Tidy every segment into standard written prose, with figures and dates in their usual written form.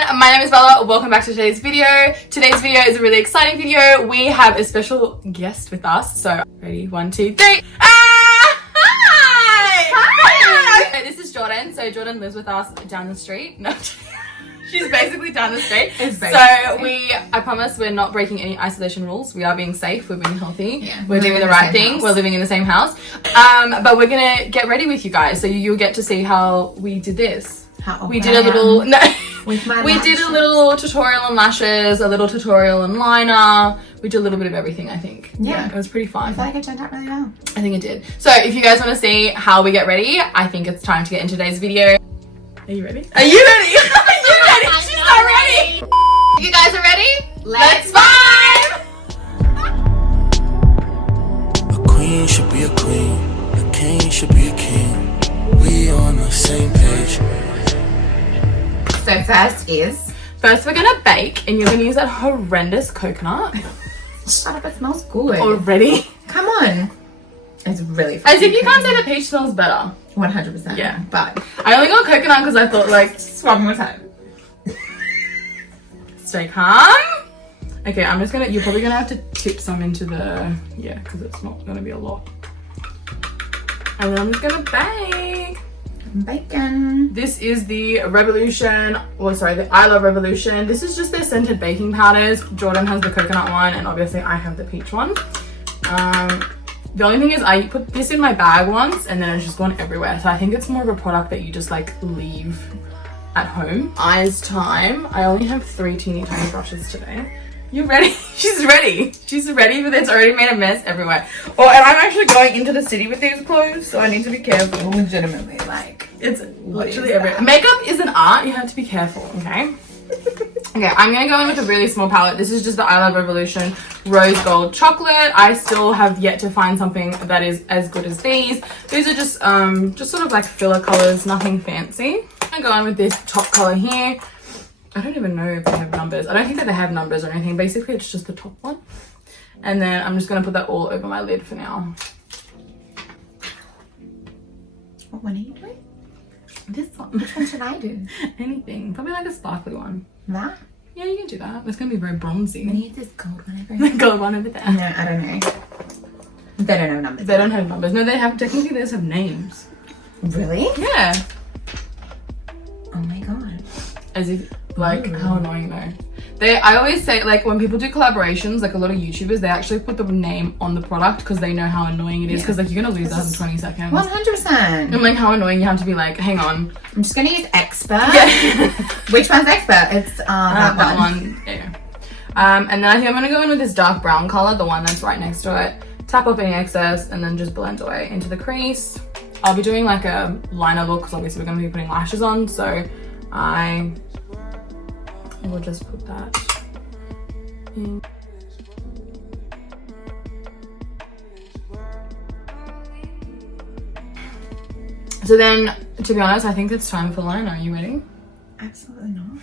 everyone, my name is Bella. Welcome back to today's video. Today's video is a really exciting video. We have a special guest with us. So, ready? 1, 2, 3. Hi! This is Jordan. So, Jordan lives with us down the street. No, she's basically down the street. I promise we're not breaking any isolation rules. We are being safe. We're being healthy. Yeah, we're doing the right thing. House. We're living in the same house. But we're going to get ready with you guys. So, you'll get to see how we did this. We did a little tutorial on lashes, a little tutorial on liner. We did a little bit of everything, I think. Yeah, it was pretty fun. I feel like it turned out really well. I think it did. So if you guys want to see how we get ready, I think it's time to get into today's video. Are you ready? Are you ready? Are you ready? She's not ready. You guys are ready? Let's vibe! A queen should be a queen. A king should be a king. We on the same page. So first we're gonna bake, and you're gonna use that horrendous coconut. Shut up, it smells good. Already? Come on. It's really fun. As if you can't say the peach smells better. 100%. Yeah. But I only got coconut because I thought, like, just one more time. Stay calm. Okay, you're probably gonna have to tip some into the, because it's not gonna be a lot. And then I'm just gonna bake. Bacon. This is the the I Love Revolution. This is just their scented baking powders. Jordan has the coconut one, and obviously I have the peach one. The only thing is I put this in my bag once, and then it's just gone everywhere. So I think it's more of a product that you just like leave at home. Eyes time. I only have 3 teeny tiny brushes today. You ready? She's ready. She's ready, but it's already made a mess everywhere. Oh, and I'm actually going into the city with these clothes, so I need to be careful. Legitimately, like, it's literally everywhere. Makeup is an art. You have to be careful, okay? Okay, I'm going to go in with a really small palette. This is just the I Love Revolution Rose Gold Chocolate. I still have yet to find something that is as good as these. These are just sort of like filler colors, nothing fancy. I'm going to go in with this top color here. I don't even know if they have numbers. I don't think that they have numbers or anything. Basically, it's just the top one. And then I'm just going to put that all over my lid for now. What one are you doing? This one. Which one should I do? Anything. Probably like a sparkly one. That? Yeah, you can do that. It's going to be very bronzy. I need this gold one over here. The gold one over there. No, I don't know. They don't have numbers. They don't have numbers. No, technically they just have names. Really? Yeah. Oh my god. As if, like, how annoying though. I always say, like, when people do collaborations, like a lot of YouTubers, they actually put the name on the product because they know how annoying it is. Because like you're gonna lose that in 20 seconds. 100%. And like how annoying you have to be. Like, hang on. I'm just gonna use Expert. Yeah. Which one's Expert? It's that one. Yeah. And then I think I'm gonna go in with this dark brown color, the one that's right next to it. Tap off any excess and then just blend away into the crease. I'll be doing like a liner look because obviously we're gonna be putting lashes on. So I will just put that in. So then, to be honest, I think it's time for liner. Are you ready? Absolutely not.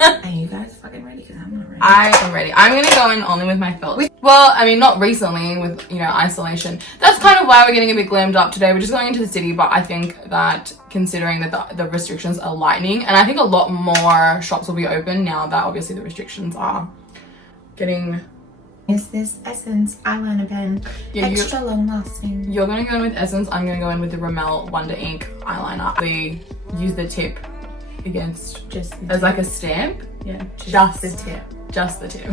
Are you guys fucking ready? Because I'm not ready. I am ready. I'm gonna go in only with my felt. Well, I mean, not recently with, isolation. That's kind of why we're getting a bit glammed up today. We're just going into the city, but I think that considering that the restrictions are lightening, and I think a lot more shops will be open now that obviously the restrictions are getting... Is this Essence eyeliner pen extra long lasting? You're gonna go in with Essence. I'm gonna go in with the Rimmel Wonder Ink eyeliner. We use the tip against as like a stamp. Yeah, just the tip. Just the tip.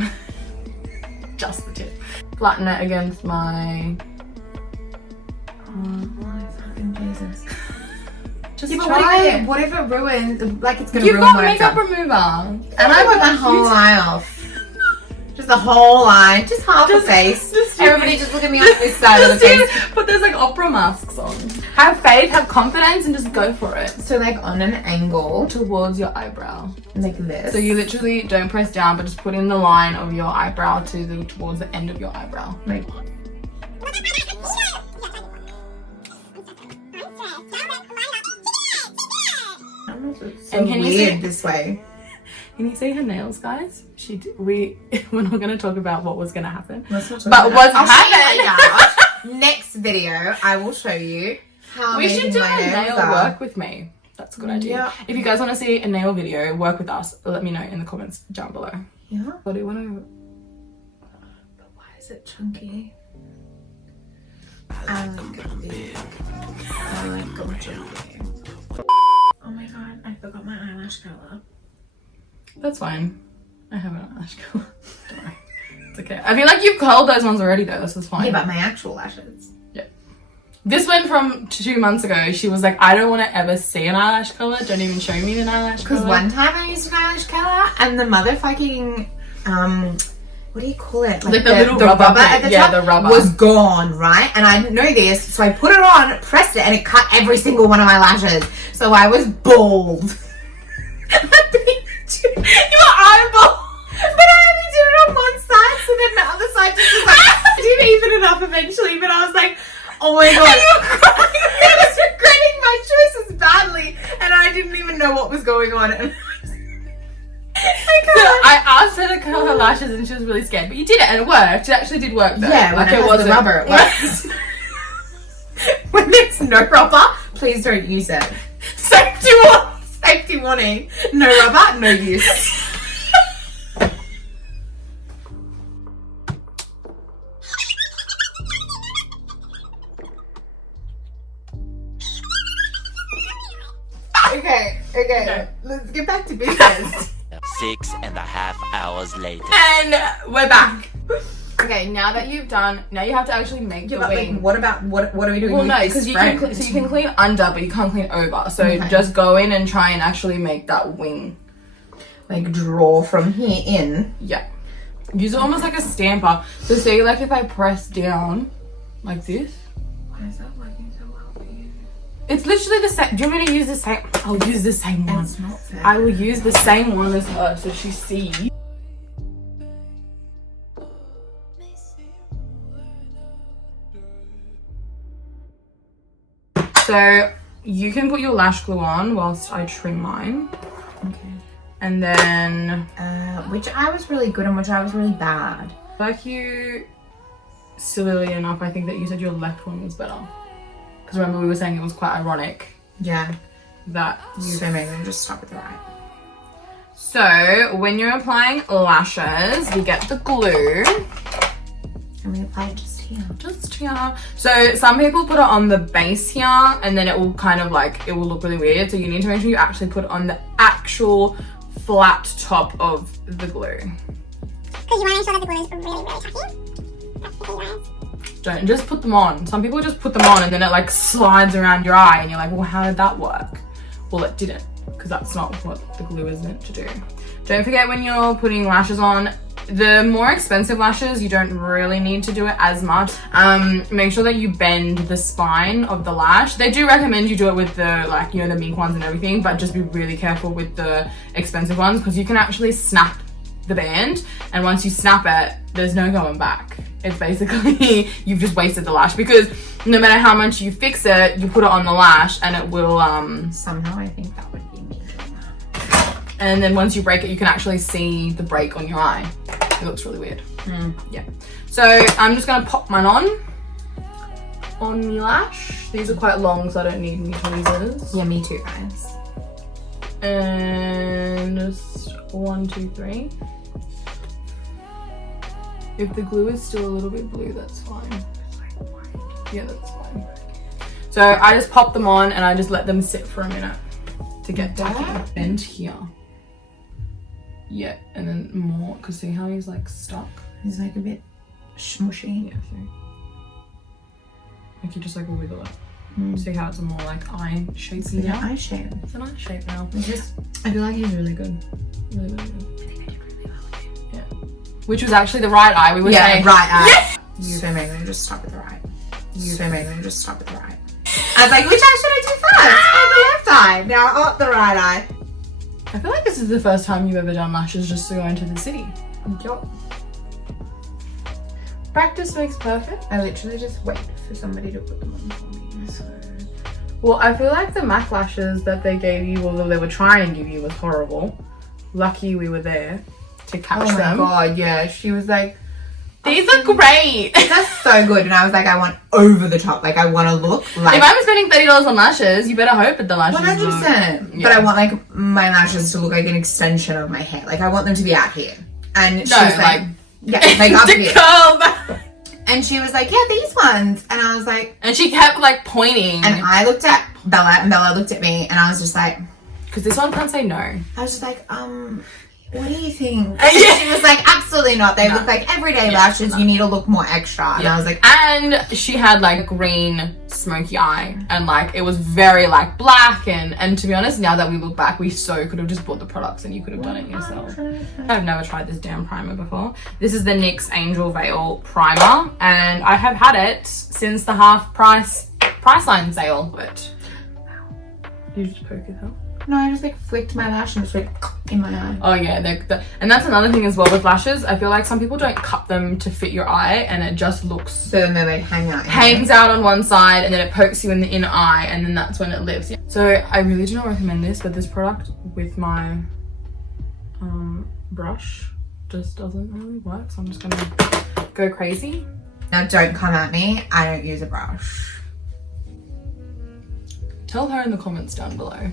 Just the tip. Flatten it against my... Oh my fucking Jesus. Just try. What if it ruins? Like it's gonna ruin my makeup. You've got makeup remover. And I put my whole eye off. Just the whole eye. Just half the face. Everybody just look at me on this side of the face. But there's like opera masks on. Have faith, have confidence, and just go for it. So like on an angle. Towards your eyebrow. Like this. So you literally don't press down, but just put in the line of your eyebrow towards the end of your eyebrow. Like... So and can you see this way? Can you see her nails, guys? We're not going to talk about what was going to happen. But what's happening? Next video, I will show you how we should do a nail work with me. That's a good idea. Yeah. If you guys want to see a nail video, work with us. Let me know in the comments down below. Yeah. What do you want to? But why is it chunky? I like it. I like it chunky. Oh my god, I forgot my eyelash color. That's fine. I have an eyelash color. Don't worry. It's okay. I feel like you've curled those ones already though. This was fine. Yeah, but my actual lashes. This went from 2 months ago. She was like, I don't want to ever see an eyelash color. Don't even show me an eyelash color. Because one time I used an eyelash color and the motherfucking, what do you call it? Like the little rubber at the top the rubber. was gone, right? And I didn't know this, so I put it on, pressed it, and it cut every single one of my lashes. So I was bald. Your eyeball. But I only did it on one side, so then the other side just was like, I didn't even it up eventually, but I was like, oh my god. And you were crying. I was regretting my choices badly, and I didn't even know what was going on. And I asked her to curl her lashes and she was really scared, but you did it and it worked. It actually did work though. yeah, like when it was the rubber, it works. When there's no rubber, please don't use it. Safety warning. No rubber, no use. Okay. Let's get back to business. 6.5 hours later. And we're back. Okay, now that you've done, now you have to actually make the wing. Like, what are we doing? Well, with no, this because you frame? can clean under, but you can't clean over. So Okay. just go in and try and actually make that wing. like draw from here in. Yeah. Use it almost like a stamper. So say like if I press down like this. Why is that working so well for you? It's literally the same. Do you want me to use the same? I'll use the same one. That's not fair. I will use the same one as her so she sees. So you can put your lash glue on whilst I trim mine. Okay. And then Which I was really good and which I was really bad. like you, sillily enough, I think that you said your left one was better. Because remember we were saying it was quite ironic Yeah. that you... So maybe I'll just stop at the right. So when you're applying lashes, we get the glue. I'm gonna apply it just here. Just here. So some people put it on the base here and then it will kind of like, it will look really weird. So you need to make sure you actually put it on the actual flat top of the glue. Because you want to ensure that the glue is really, really tacky. That's the key, guys. Don't just put them on. Some people just put them on and then it like slides around your eye and you're like, well, how did that work? Well, it didn't, because that's not what the glue is meant to do. Don't forget when you're putting lashes on, the more expensive lashes, you don't really need to do it as much. Make sure that you bend the spine of the lash. They do recommend you do it with the, like, you know, the mink ones and everything, but just be really careful with the expensive ones because you can actually snap the band, and once you snap it, there's no going back. It's basically, you've just wasted the lash because no matter how much you fix it, you put it on the lash and it will, Somehow I think that would be me doing that. and then once you break it, you can actually see the break on your eye. It looks really weird. Yeah. So I'm just gonna pop mine on my lash. These are quite long, so I don't need any tweezers. Yeah, me too, guys. And just 1, 2, 3. If the glue is still a little bit blue, that's fine. Yeah, that's fine. So I just pop them on and I just let them sit for a minute to get tacky. Bend here. Yeah, and then more, because see how he's like stuck? It's like a bit smushy. Yeah, see? Like you just like wiggle it. See how it's a more like eye shape See the now? eye shape. It's an eye shape now. I feel like he's really good. Really, really good. I think I did really well with it. Yeah. Which was actually the right eye. We were saying. right eye. Yes! So maybe I'll just stop at the right. So maybe I'll just stop at the right. I was like, which eye should I do first? On the left eye. Now on the right eye. I feel like this is the first time you've ever done lashes just to go into the city. Yup. Practice makes perfect. I literally just wait for somebody to put them on for me. So Well, I feel like the MAC lashes that they gave you, although they were trying to give you, was horrible. Lucky we were there to catch oh my them. god, yeah. She was like, These are great. That's so good. And I was like, I want over the top. Like, I want to look like... If I'm spending $30 on lashes, you better hope that the lashes 100%. But I want, like, my lashes to look like an extension of my hair. Like, I want them to be out here. And she was like... Yeah, like up to here. curl back. And she was like, yeah, these ones. And I was like... And she kept, like, pointing. And I looked at Bella, and Bella looked at me, and I was just like... Because this one can't say no. I was just like, what do you think? And she was like, absolutely not. They look like everyday lashes. You need to look more extra. And I was like... And she had, like, a green smoky eye. And, like, it was very, like, black. And to be honest, now that we look back, we so could have just bought the products and you could have done it yourself. I've never tried this damn primer before. This is the NYX Angel Veil Primer. And I have had it since the half price Priceline sale. But you just poke it out. No, I just like flicked my lash and just went in my eye. Oh yeah, and that's another thing as well with lashes. I feel like some people don't cut them to fit your eye and it just looks... So then they like hangs out on one side and then it pokes you in the inner eye and then that's when it lifts. So I really do not recommend this, but this product with my brush just doesn't really work. So I'm just gonna go crazy. Now don't come at me. I don't use a brush. Tell her in the comments down below.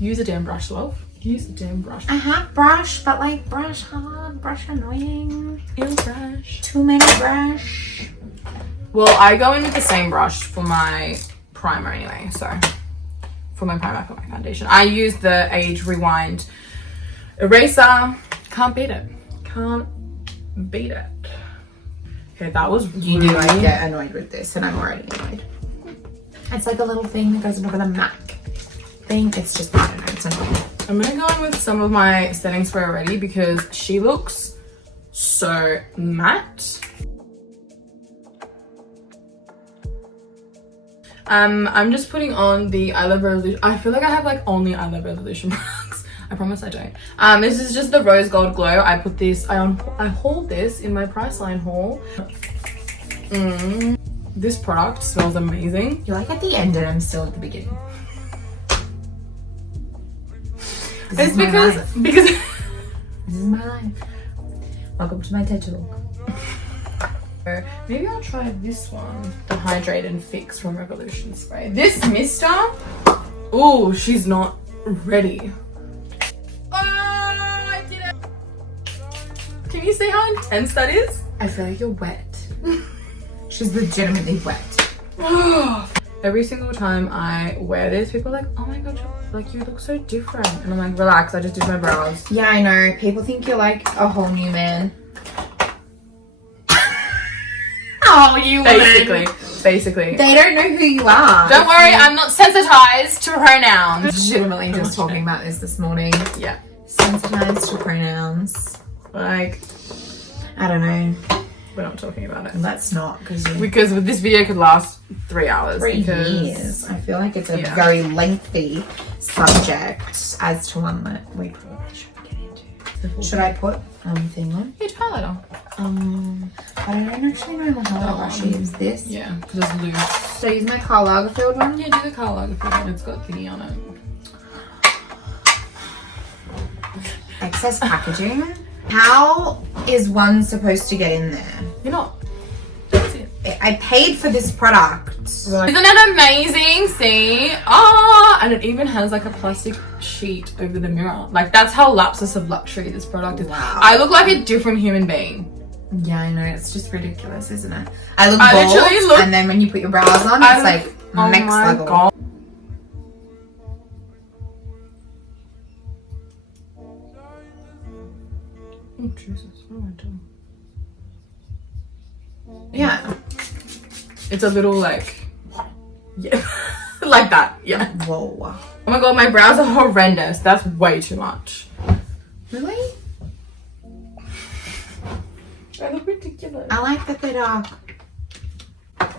Use a damn brush, love. Use a damn brush. I have brush, but like brush hard, brush annoying. Ill brush. Too many brush. Well, I go in with the same brush for my primer anyway. So, for my primer, for my foundation. I use the Age Rewind eraser. Can't beat it. Can't beat it. Okay, that was You do like get annoyed with this, and I'm already annoyed. It's like a little thing that goes over the MAC thing. It's just, I don't know, it's annoying. I'm gonna go in with some of my setting spray already because she looks so matte. I'm just putting on the I Love Revolution. I feel like I have like only I Love Revolution products. I promise I don't. This is just the Rose Gold Glow. I put this, I hauled this in my Priceline haul. This product smells amazing. You're like at the end and I'm still at the beginning. It's because this is my life. Welcome to my TED Talk. Maybe I'll try this one, the Hydrate and Fix from Revolution Spray. This mister, oh, she's not ready. Oh, I did it. Can you see how intense that is? I feel like you're wet. She's legitimately wet. Every single time I wear this, people are like, oh my god, like you look so different. And I'm like, relax, I just did my brows. Yeah, I know. People think you're like a whole new man. Oh, you Basically. They don't know who you are. Don't worry, I'm not sensitized to pronouns. Legitimately just talking about this morning. Yeah. Sensitized to pronouns. Like, I don't know. we're not talking about it. Let's not, because this video could last 3 hours. 3 because years. I feel like it's a very lengthy subject as to one that we probably shouldn't get into. Should I put thing on? Huge highlighter. But I don't actually know the highlighter I should use this. Yeah, because it's loose. So use my Karl Lagerfeld one? Yeah, do the Karl Lagerfeld one. It's got thingy on it. Excess packaging. How is one supposed to get in there? You're not. That's it. I paid for this product. Isn't it amazing? See? Ah, and it even has like a plastic sheet over the mirror. Like that's how lapsus of luxury this product is. Wow. I look like a different human being. Yeah, I know. It's just ridiculous, isn't it? I look bald, and then when you put your brows on, it's like next level. God. Oh Jesus! What am I doing? Yeah. It's a little like, yeah, like that. Yeah. Whoa. Oh my god, my brows are horrendous. That's way too much. Really? I look ridiculous. I like that they're dark.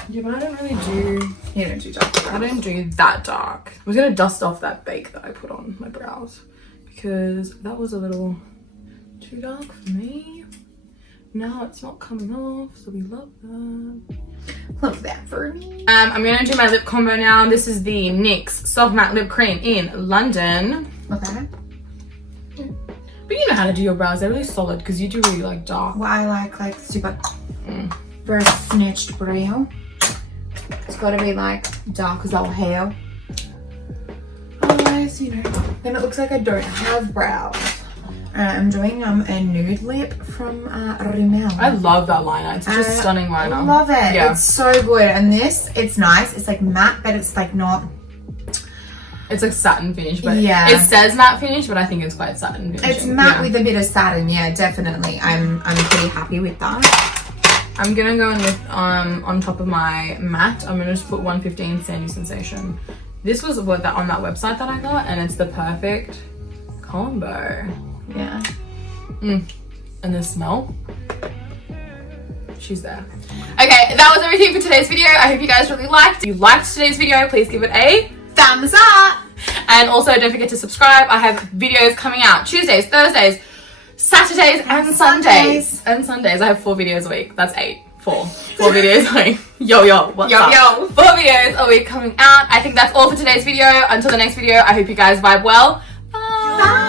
Yeah, but I don't really do. You don't do dark. I don't do that dark. I was gonna dust off that bake that I put on my brows because that was a little too dark for me. Now it's not coming off, so we love that. Love that for me. I'm gonna do my lip combo now. This is the NYX Soft Matte Lip Cream in London. Okay. But you know how to do your brows. They're really solid because you do really like dark. Well, I like super very snatched brow. It's got to be like dark as all hell. Otherwise, you know, then it looks like I don't have brows. I'm doing a nude lip from Rimmel. I love that liner. It's just stunning liner. I love it. Yeah. It's so good. And this, it's nice. It's like matte, but it's like not. It's like satin finish, but yeah. It says matte finish, but I think it's quite satin finish. It's matte with a bit of satin. Yeah, definitely. I'm pretty happy with that. I'm gonna go in with on top of my matte. I'm gonna just put 115 Sandy Sensation. This was what that on that website that I got, and it's the perfect combo. Yeah. And the smell. She's there. Okay, that was everything for today's video. I hope you guys really liked. If you liked today's video, please give it a thumbs up. And also don't forget to subscribe. I have videos coming out Tuesdays, Thursdays, Saturdays, and Sundays. And Sundays. I have 4 videos a week. That's 8. 4 videos a week. Yo, what's up? Yo. 4 videos a week coming out. I think that's all for today's video. Until the next video, I hope you guys vibe well. Bye.